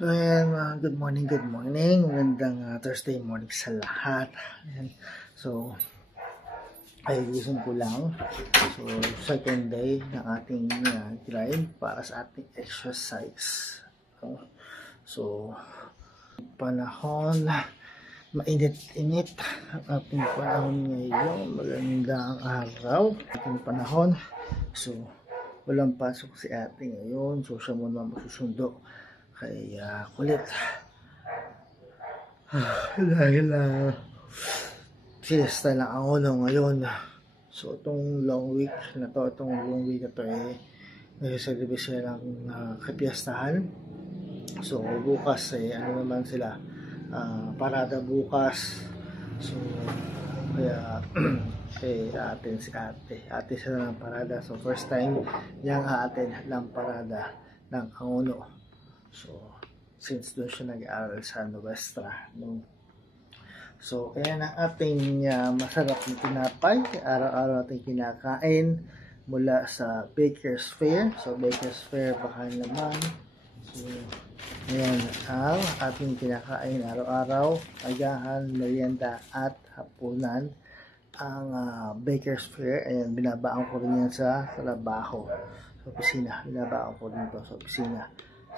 Ayan, good morning, good morning. Magandang Thursday morning sa lahat. Ayan. So, ay gising ko lang. So, second day ng ating grind para sa ating exercise. So, panahon, mainit-init ang ating panahon ngayon. Magandang araw ating panahon. So, walang pasok si ate ngayon. So, siya muna masusundo. Kaya kulit. Dahil siesta lang ako ngayon. So, itong long week na to, nagsasalibis sila ng kapiyastahan. So, bukas ano naman sila, parada bukas. So, kaya atin si ate sila ng parada. So, first time niyang aatin ng parada ng Angono. So, since doon siya nag-aaral sa Nuestra, no? So, kaya na ating masarap na tinapay, araw-araw natin kinakain mula sa Baker's Fair. So, Baker's Fair, baka naman. So, ayan ang ating kinakain araw-araw, agahan, merienda at hapunan. Ang Baker's Fair, ayan, binabaon ko rin yan sa trabaho, sa opisina. Binabaon ko rin ito sa opisina.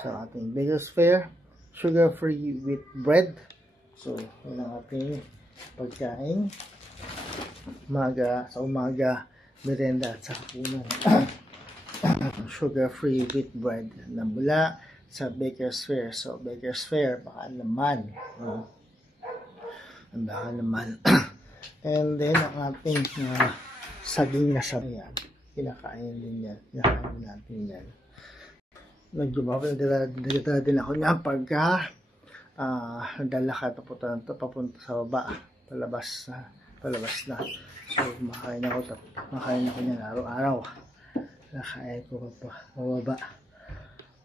So, ating Baker's Fair, sugar-free wheat bread. So, yun ang ating pagkain. Sa umaga, merienda at sa hapunan. Sugar-free wheat bread na mula sa Baker's Fair. So, Baker's Fair, baka naman. Baka naman. And then, ang ating saging na sabayan. Kinakain din yan. Kinakain natin yan. Nagdala din ako niya pagka naglalakad papunta sa baba, palabas na. So, makain ako niyan araw-araw. Nakain ko pa pababa,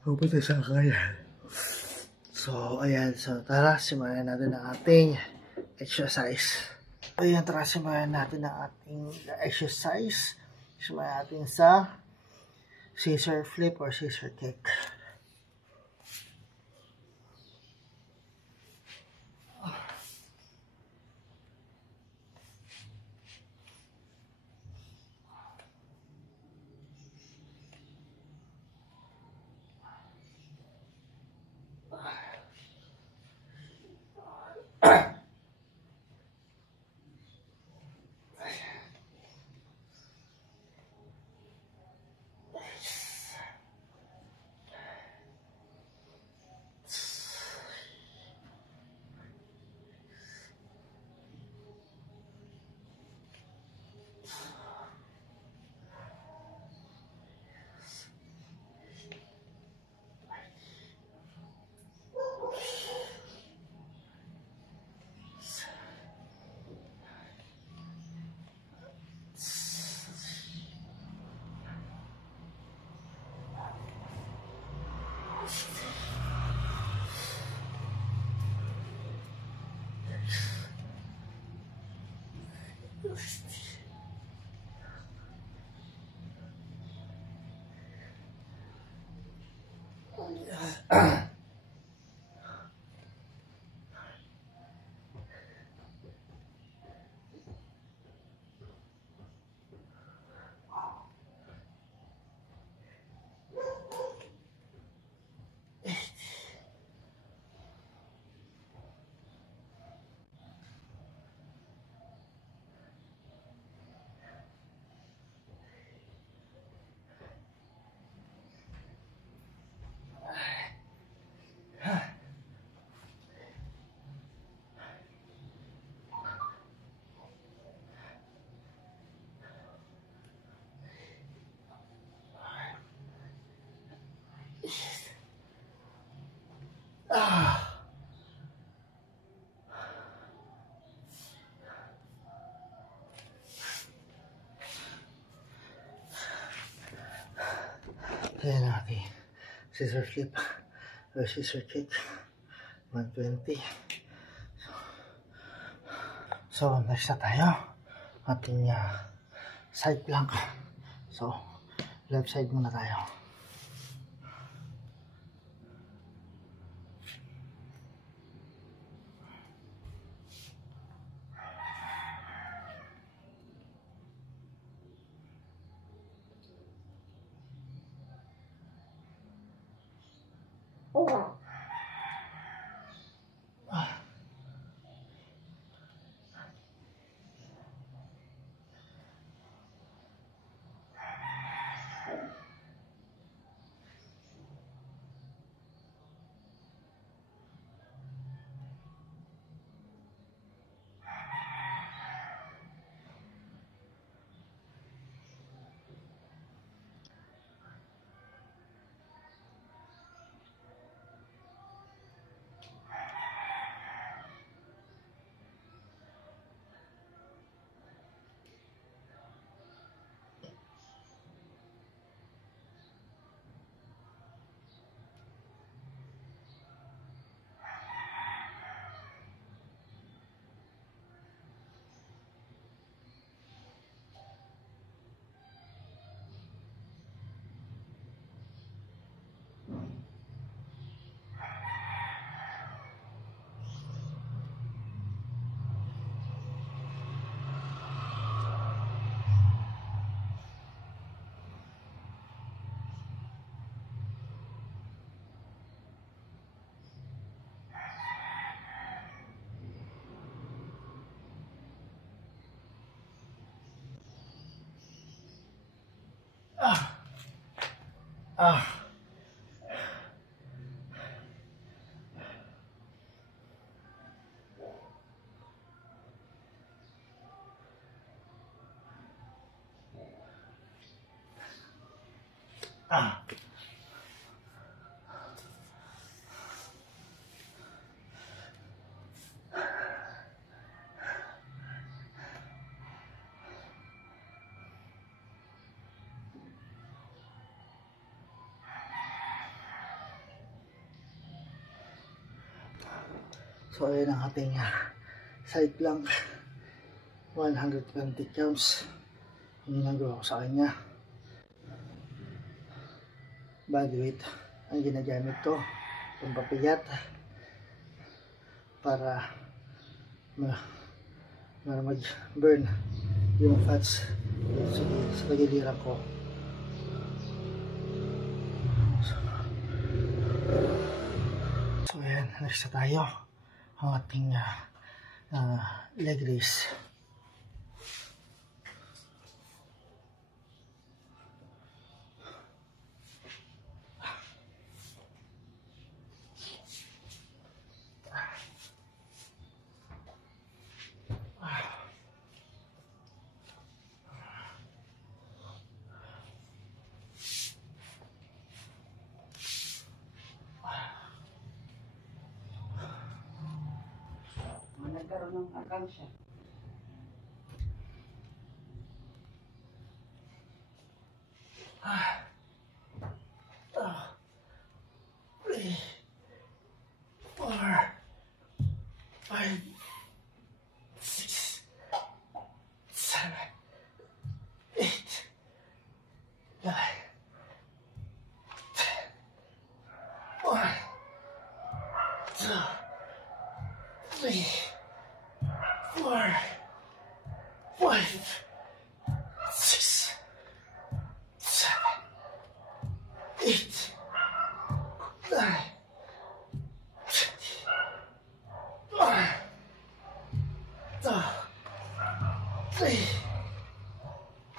papunta sa kaya. So, ayan. So, tara, simulan natin ang ating exercise. Ayan, tara, simulan natin ang ating exercise. Simulan natin sa scissor flip or scissor kick. Ayan natin. Scissor flip or scissor kick. 120. So, next na tayo. Ating side plank. So, left side muna tayo. Ah, ah, ah. So ayan ang ating side plank, 120 counts. Yun ang gawa ko sa kanya. Body weight ang ginagamit ko, pampapiyat para mag-burn yung fats sa kagiliran ko. So ayan, next na tayo ang ating leg raise. Nagkaroon ng akansya. Three, 4, 5, 6, 7, 8, 9, 10, 1, 2, 3, 4, 5, 6, 7, 8, 9, 3,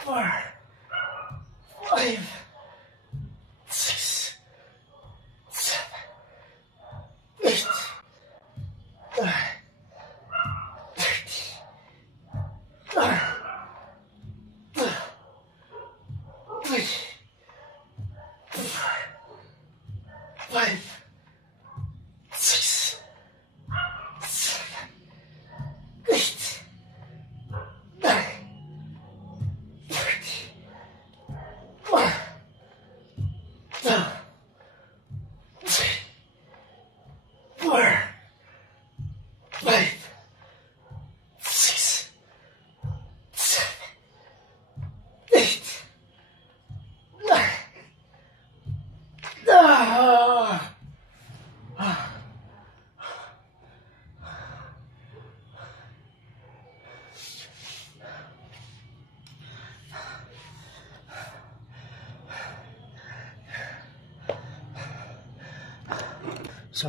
4, 5, 6, 7, 8, 9, 5, So,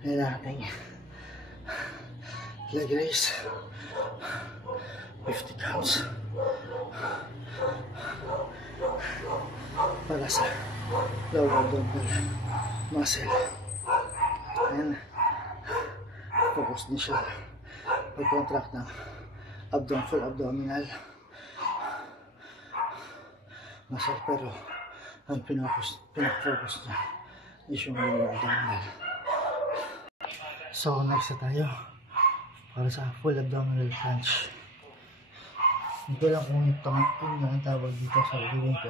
ayan natin leg raise, 50 counts para sa lower abdominal muscle. Ayan, focus din siya pag-contract ng full abdominal muscle, pero ang pinaka-focus niya is yung lower abdominal. So next na tayo para sa full abdominal crunch. Hindi ko lang kung ito ang tawag dito sa gawin ko.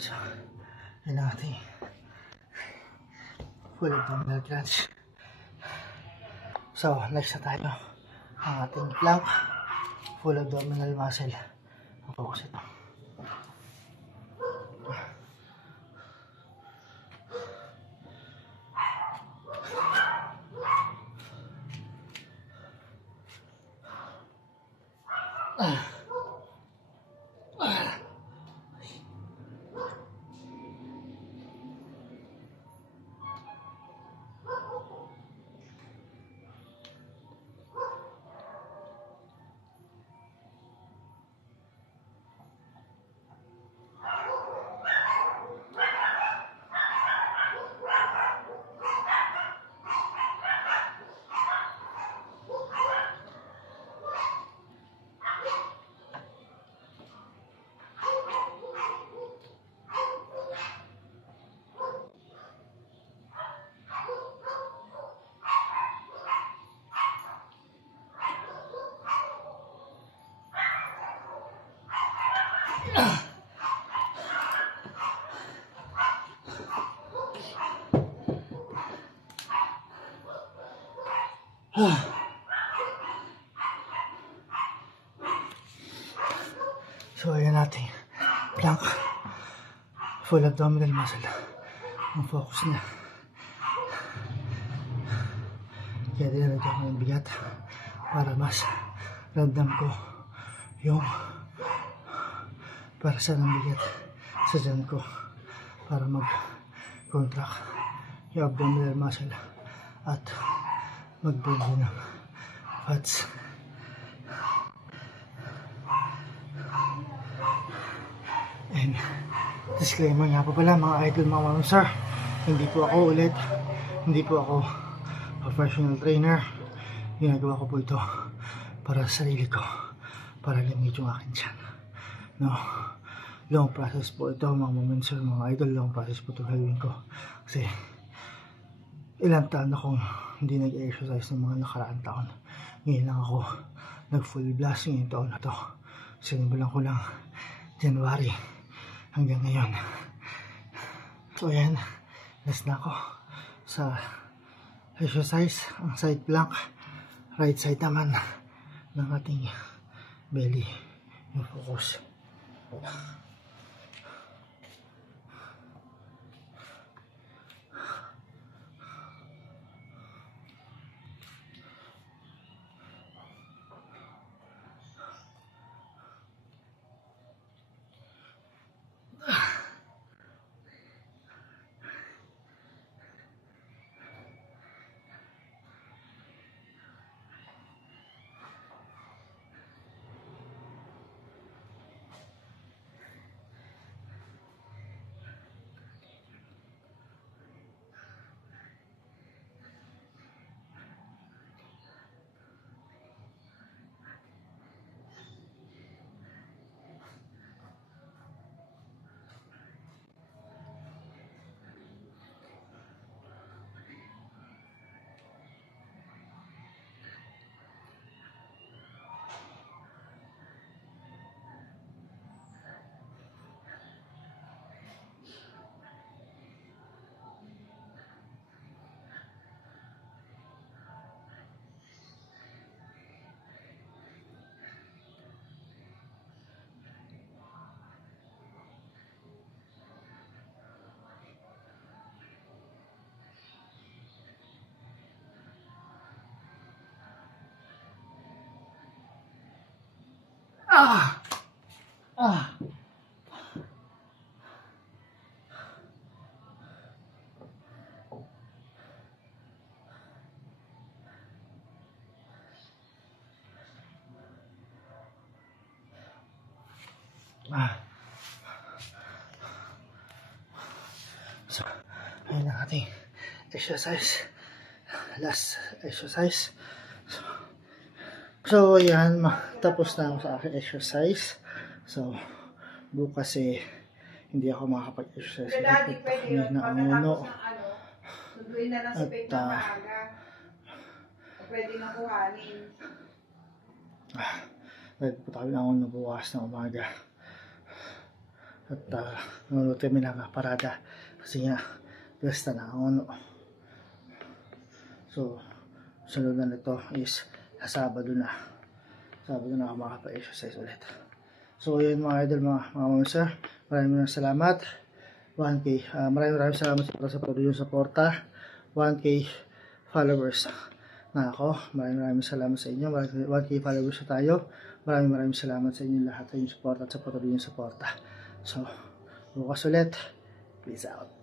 So, yun ang ating full abdominal crunch. So, next na tayo ang ating plank, full abdominal muscle. Ang focus ito. So, ayan natin plank, full abdominal muscle ang focus niya. Kaya dinalagyan ko ng bigat para mas ramdam ko yung para sa ng bigat sa dyan ko para mag-contract yung abdominal muscle at mag-burn din ng fats. And disclaimer nga po pala mga idol, mga ma'am sir, hindi po ako professional trainer. Ginagawa ko po ito para sa sarili ko, para limit yung akin tiyan, no? long process po ito mga moments, mga idol. Long process po ito gagawin ko kasi ilang taon akong hindi nag-exercise ng mga nakaraang taon. Ngayon lang ako nag full blast ngayong taon na to. Sinimulan ko lang January hanggang ngayon. So ayan, last na ako sa exercise. Ang side plank, right side naman ng ating belly yung focus. Ah! Ah! Ah. So, ayun ang ating exercise. Last exercise. So yan, tapos na ako sa aking exercise. So, bukas hindi ako makakapag-exercise. Pwede na uno. Sunduin na lang si Peg na maaga. Pwede na kuhanin. Nagpunta kami ng uno bukas na umaga. At nanonood kami ng parada. Kasi nga, basta na ang uno. So, sunod na nito is Sabado na. Sabado na ako makapag-exercise ulit. So, yun mga idol, mga mamamisa. Maraming salamat. 1K. Maraming salamat sa patuloy yung suporta. 1K followers na ako. Maraming salamat sa inyo. 1K followers na tayo. Maraming salamat sa inyo lahat sa inyong suporta at sa patuloy yung suporta. So, bukas ulit. Peace out.